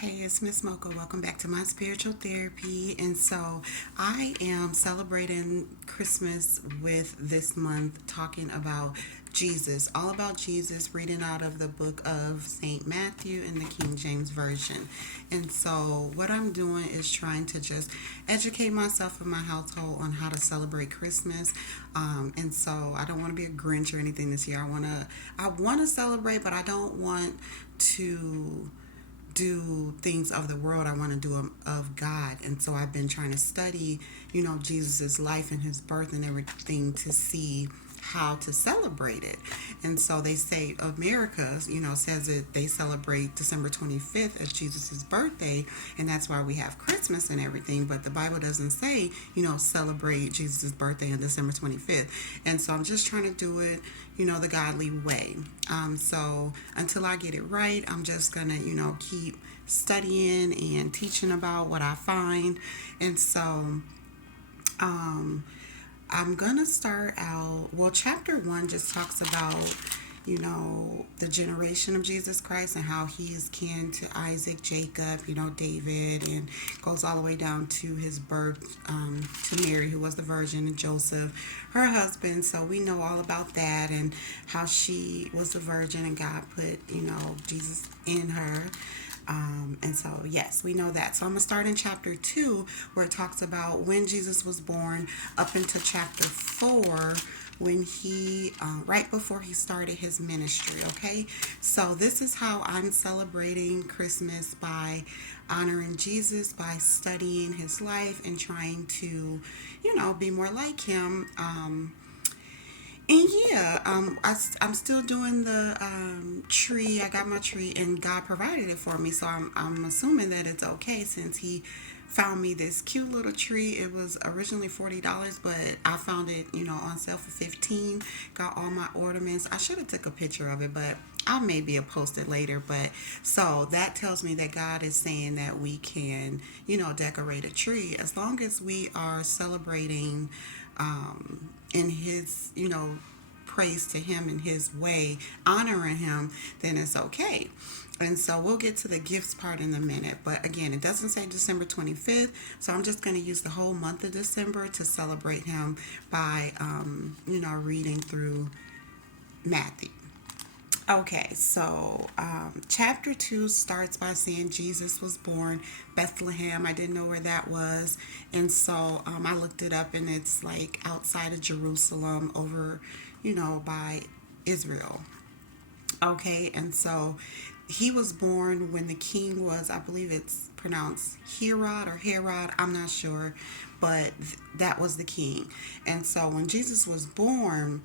Hey, it's Miss Mocha. Welcome back to my spiritual therapy. And so I am celebrating Christmas with this month talking about Jesus, all about Jesus, reading out of the book of St. Matthew in the King James Version. And so what I'm doing is trying to just educate myself and my household on how to celebrate Christmas. And so I don't want to be a Grinch or anything this year. I want to celebrate, but I don't want to do things of the world. I want to do them of God. And so I've been trying to study, Jesus's life and his birth and everything to see how to celebrate it. And so they say America, says that they celebrate December 25th as Jesus's birthday, and that's why we have Christmas and everything. But the Bible doesn't say, celebrate Jesus's birthday on December 25th. And so I'm just trying to do it, the godly way. So until I get it right, I'm just gonna, keep studying and teaching about what I find. And so um, I'm gonna start out. Well, chapter one just talks about, the generation of Jesus Christ and how he is kin to Isaac, Jacob, David, and goes all the way down to his birth, to Mary, who was the virgin, and Joseph, her husband. So we know all about that and how she was the virgin and God put, Jesus in her. And so, yes, we know that. So I'm going to start in chapter 2, where it talks about when Jesus was born, up into chapter 4, when he, right before he started his ministry, okay? So this is how I'm celebrating Christmas, by honoring Jesus, by studying his life and trying to, be more like him. And yeah, I'm still doing the tree. I got my tree, and God provided it for me. So I'm assuming that it's okay since He found me this cute little tree. It was originally $40, but I found it, on sale for 15. Got all my ornaments. I should have took a picture of it, but I'll maybe post it later. But so that tells me that God is saying that we can, decorate a tree as long as we are celebrating in his, praise to him in his way, honoring him, then it's okay. And so we'll get to the gifts part in a minute. But again, it doesn't say December 25th. So I'm just going to use the whole month of December to celebrate him by, reading through Matthew. Okay, so chapter 2 starts by saying Jesus was born Bethlehem. I didn't know where that was. And so I looked it up, and it's like outside of Jerusalem, over, by Israel. Okay, and so he was born when the king was, I believe it's pronounced Herod, I'm not sure, but that was the king. And so when Jesus was born,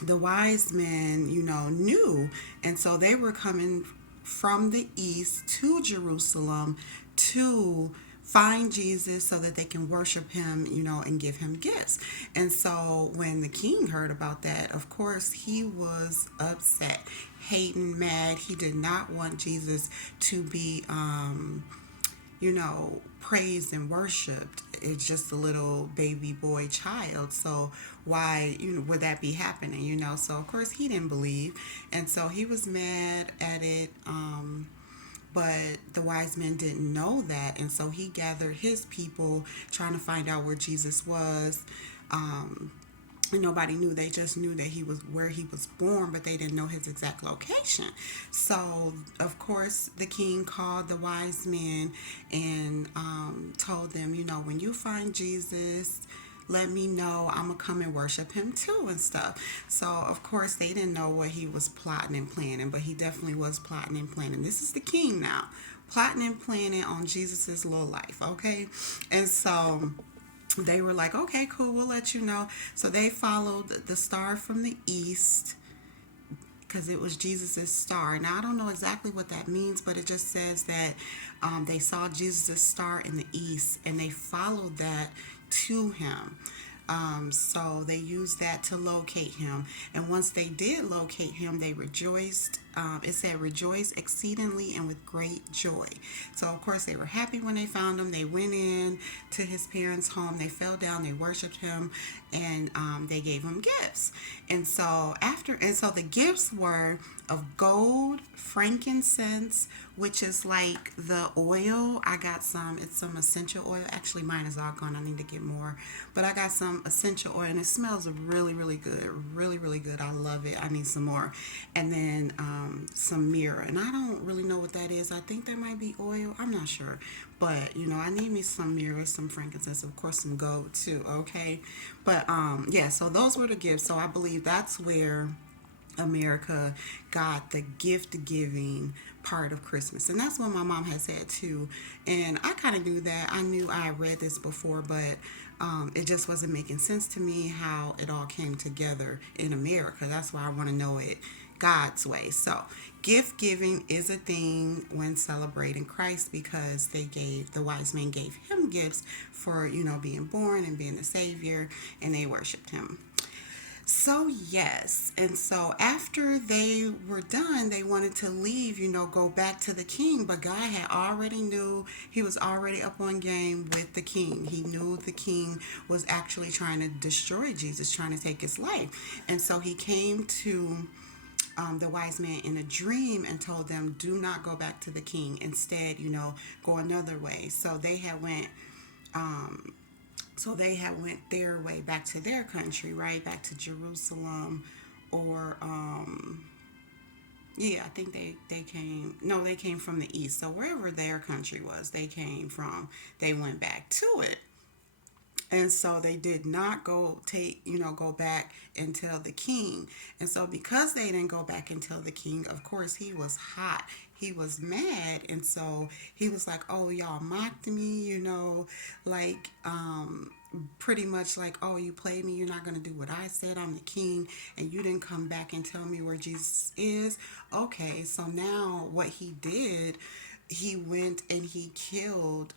the wise men, knew. And so they were coming from the east to Jerusalem to find Jesus so that they can worship him, and give him gifts. And so when the king heard about that, of course, he was upset, hating, mad. He did not want Jesus to be, praised and worshiped. It's just a little baby boy child. So why, would that be happening, So of course he didn't believe. And so he was mad at it. But the wise men didn't know that. And so he gathered his people trying to find out where Jesus was. Um, Nobody knew. They just knew that he was where he was born, but they didn't know his exact location. So of course the king called the wise men and told them, when you find Jesus, let me know. I'm gonna come and worship him too and stuff. So of course they didn't know what he was plotting and planning, but he definitely was plotting and planning. This is the king now, plotting and planning on Jesus's little life. Okay, and so they were like, okay, cool, we'll let you know. So they followed the star from the east, because it was Jesus's star. Now I don't know exactly what that means, but it just says that they saw Jesus's star in the east, and they followed that to him. So they used that to locate him. And once they did locate him, they rejoiced it said, rejoice exceedingly and with great joy. So, of course, they were happy when they found him. They went in to his parents' home. They fell down. They worshiped him, and they gave him gifts. And so the gifts were of gold, frankincense, which is like the oil. I got some. It's some essential oil. Actually, mine is all gone. I need to get more. But I got some essential oil, and it smells really, really good. Really, really good. I love it. I need some more. And then some myrrh. And I don't really know what that is. I think that might be oil. I'm not sure. But, I need me some myrrh, some frankincense, of course, some gold too, okay? But, yeah, so those were the gifts. So I believe that's where America got the gift giving part of Christmas. And that's what my mom had said too. And I kind of knew that. I knew I had read this before, but it just wasn't making sense to me how it all came together in America. That's why I want to know it God's way. So, gift giving is a thing when celebrating Christ because the wise men gave him gifts for, being born and being the Savior, and they worshiped him. So, yes. And so, after they were done, they wanted to leave, go back to the king. But God had already knew, he was already up on game with the king. He knew the king was actually trying to destroy Jesus, trying to take his life. And so, he came to the wise man in a dream and told them, do not go back to the king. Instead, go another way. So they had went their way back to their country, right? Back to Jerusalem, or yeah, I think they came. No, they came from the east. So wherever their country was, they came from. They went back to it. And so they did not go back and tell the king. And so because they didn't go back and tell the king, of course he was hot. He was mad. And so he was like, oh, y'all mocked me, like pretty much like, oh, you played me. You're not going to do what I said. I'm the king. And you didn't come back and tell me where Jesus is. Okay, so now what he did, he went and he killed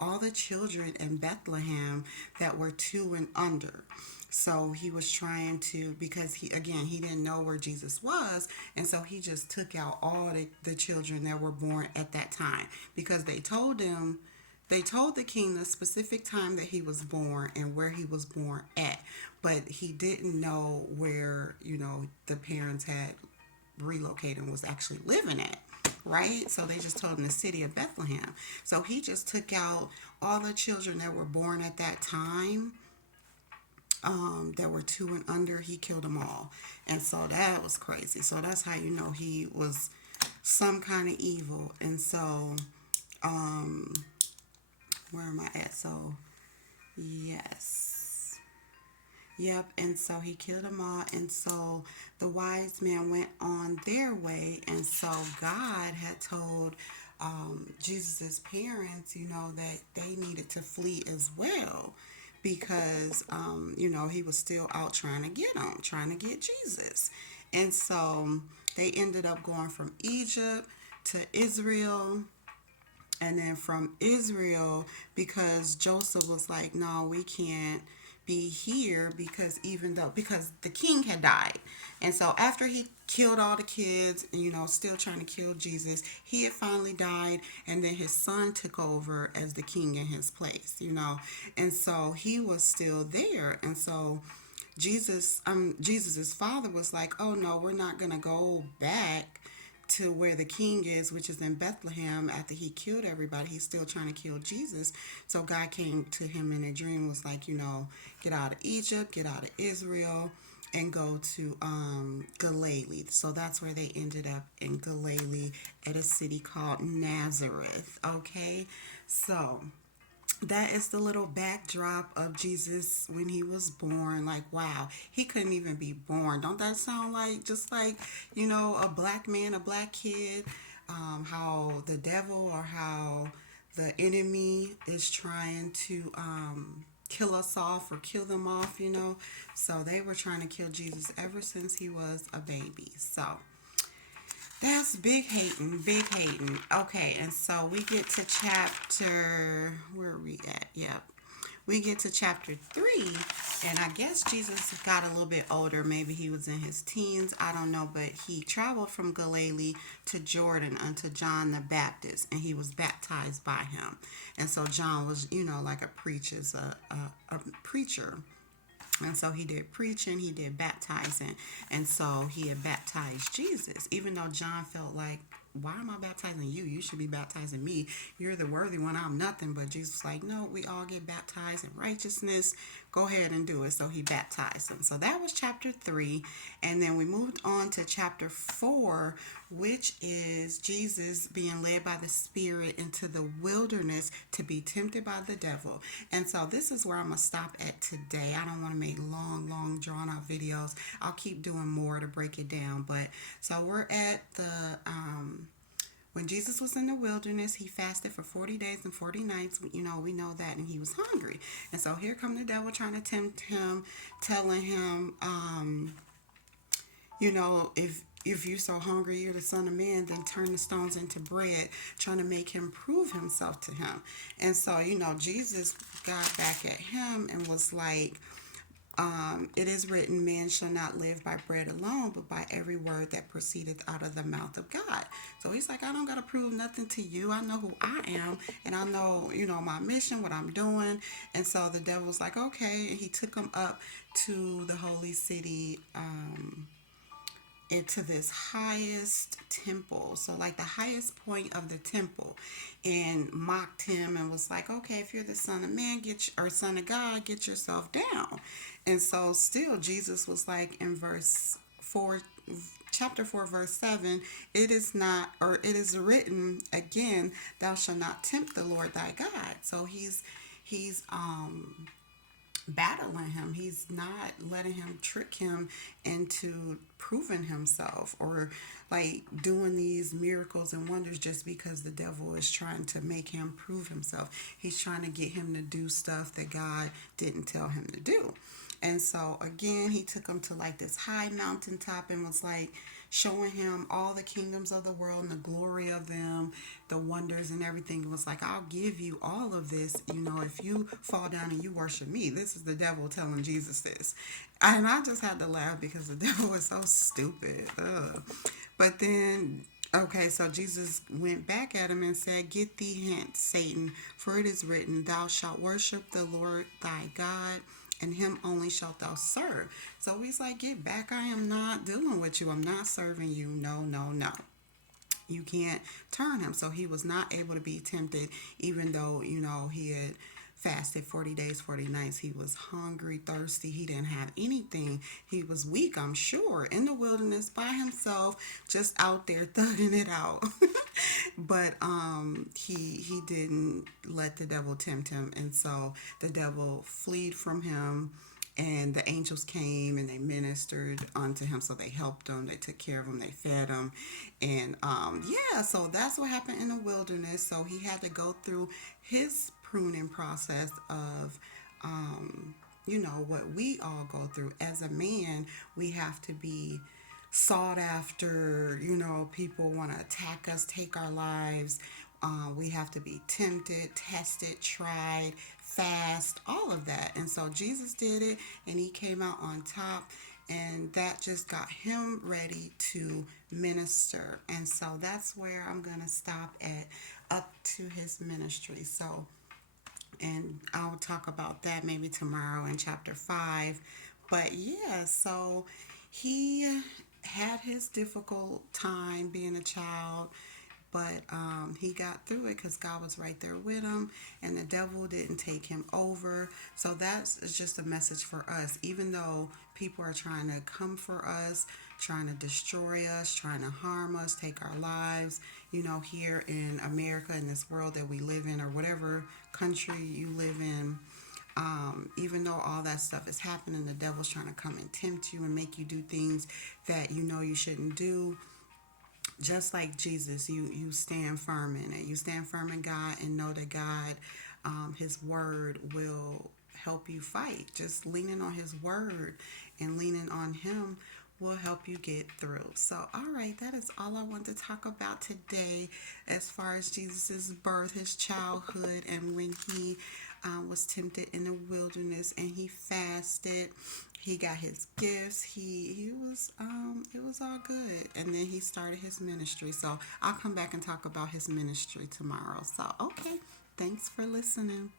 all the children in Bethlehem that were 2 and under. So he was trying to, because he didn't know where Jesus was, and so he just took out all the children that were born at that time, because they told the king the specific time that he was born and where he was born at, but he didn't know where, the parents had relocated and was actually living at, right? So they just told him the city of Bethlehem. So he just took out all the children that were born at that time, that were 2 and under. He killed them all. And so that was crazy. So that's how you know he was some kind of evil. And so, where am I at? So, yes. Yep, and so he killed them all, and so the wise men went on their way, and so God had told Jesus's parents, that they needed to flee as well, because he was still out trying to get them, trying to get Jesus, and so they ended up going from Egypt to Israel. And then from Israel, because Joseph was like, no, we can't be here, because the king had died. And so after he killed all the kids, still trying to kill Jesus, he had finally died, and then his son took over as the king in his place. And so he was still there. And so Jesus's father was like, oh no, we're not going to go back to where the king is, which is in Bethlehem. After he killed everybody, he's still trying to kill Jesus. So God came to him in a dream, was like, get out of Egypt, get out of Israel, and go to Galilee. So that's where they ended up, in Galilee, at a city called Nazareth. Okay, so that is the little backdrop of Jesus when he was born. Like, wow, he couldn't even be born. Don't that sound like just like, a black man, a black kid, how the devil, or how the enemy is trying to kill us off or kill them off. So they were trying to kill Jesus ever since he was a baby. So that's big hating, big hating. Okay, and so we get to chapter, where are we at? Yep. we get to chapter 3, and I guess Jesus got a little bit older. Maybe he was in his teens. I don't know. But he traveled from Galilee to Jordan unto John the Baptist, and he was baptized by him. And so John was, like a preacher. And so he did preaching, he did baptizing, and so he had baptized Jesus, even though John felt like, why am I baptizing you? You should be baptizing me. You're the worthy one. I'm nothing. But Jesus was like, no, we all get baptized in righteousness. Go ahead and do it. So he baptized them. So that was chapter 3. And then we moved on to chapter 4, which is Jesus being led by the Spirit into the wilderness to be tempted by the devil. And so this is where I'm going to stop at today. I don't want to make long, drawn out videos. I'll keep doing more to break it down. But so we're at the when Jesus was in the wilderness, he fasted for 40 days and 40 nights. We know that, and he was hungry. And so here come the devil trying to tempt him, telling him, if you're so hungry, you're the Son of Man, then turn the stones into bread, trying to make him prove himself to him. And so, Jesus got back at him and was like, it is written, man shall not live by bread alone, but by every word that proceedeth out of the mouth of God. So he's like, I don't got to prove nothing to you. I know who I am, and I know, my mission, what I'm doing. And so the devil's like, okay. And he took him up to the holy city, into this highest temple, so like the highest point of the temple, and mocked him and was like, okay, if you're the Son of Man, or Son of God, get yourself down. And so still Jesus was like, in verse 4, chapter 4, verse 7, it is written again, thou shalt not tempt the Lord thy God. So he's battling him. He's not letting him trick him into proving himself, or like doing these miracles and wonders just because the devil is trying to make him prove himself. He's trying to get him to do stuff that God didn't tell him to do. And so again, he took him to like this high mountaintop and was like showing him all the kingdoms of the world and the glory of them, the wonders and everything. It was like, I'll give you all of this, if you fall down and you worship me. This is the devil telling Jesus this. And I just had to laugh because the devil is so stupid. Ugh. But then, okay, so Jesus went back at him and said, get thee hence, Satan, for it is written, thou shalt worship the Lord thy God, and him only shalt thou serve. So he's like, get back. I am not dealing with you. I'm not serving you. No. You can't turn him. So he was not able to be tempted, even though, he had fasted 40 days, 40 nights. He was hungry, thirsty. He didn't have anything. He was weak, I'm sure, in the wilderness by himself, just out there thugging it out. But he didn't let the devil tempt him. And so the devil fled from him. And the angels came and they ministered unto him. So they helped him. They took care of him. They fed him. And so that's what happened in the wilderness. So he had to go through his pruning process of, what we all go through. As a man, we have to be sought after. People want to attack us, take our lives. We have to be tempted, tested, tried, fast, all of that. And so Jesus did it, and he came out on top, and that just got him ready to minister. And so that's where I'm going to stop at, up to his ministry. So, and I'll talk about that maybe tomorrow in chapter 5. But yeah, so he had his difficult time being a child, but he got through it because God was right there with him, and the devil didn't take him over. So that's just a message for us. Even though people are trying to come for us, trying to destroy us, trying to harm us, take our lives, here in America, in this world that we live in, or whatever country you live in, even though all that stuff is happening, the devil's trying to come and tempt you and make you do things that you shouldn't do. Just like Jesus, you stand firm in it. You stand firm in God and know that God, his word will help you fight. Just leaning on his word and leaning on him will help you get through. So, all right, that is all I want to talk about today as far as Jesus's birth, his childhood, and when he was tempted in the wilderness, and he fasted. He got his gifts. He was it was all good, and then he started his ministry. So I'll come back and talk about his ministry tomorrow. So okay, thanks for listening.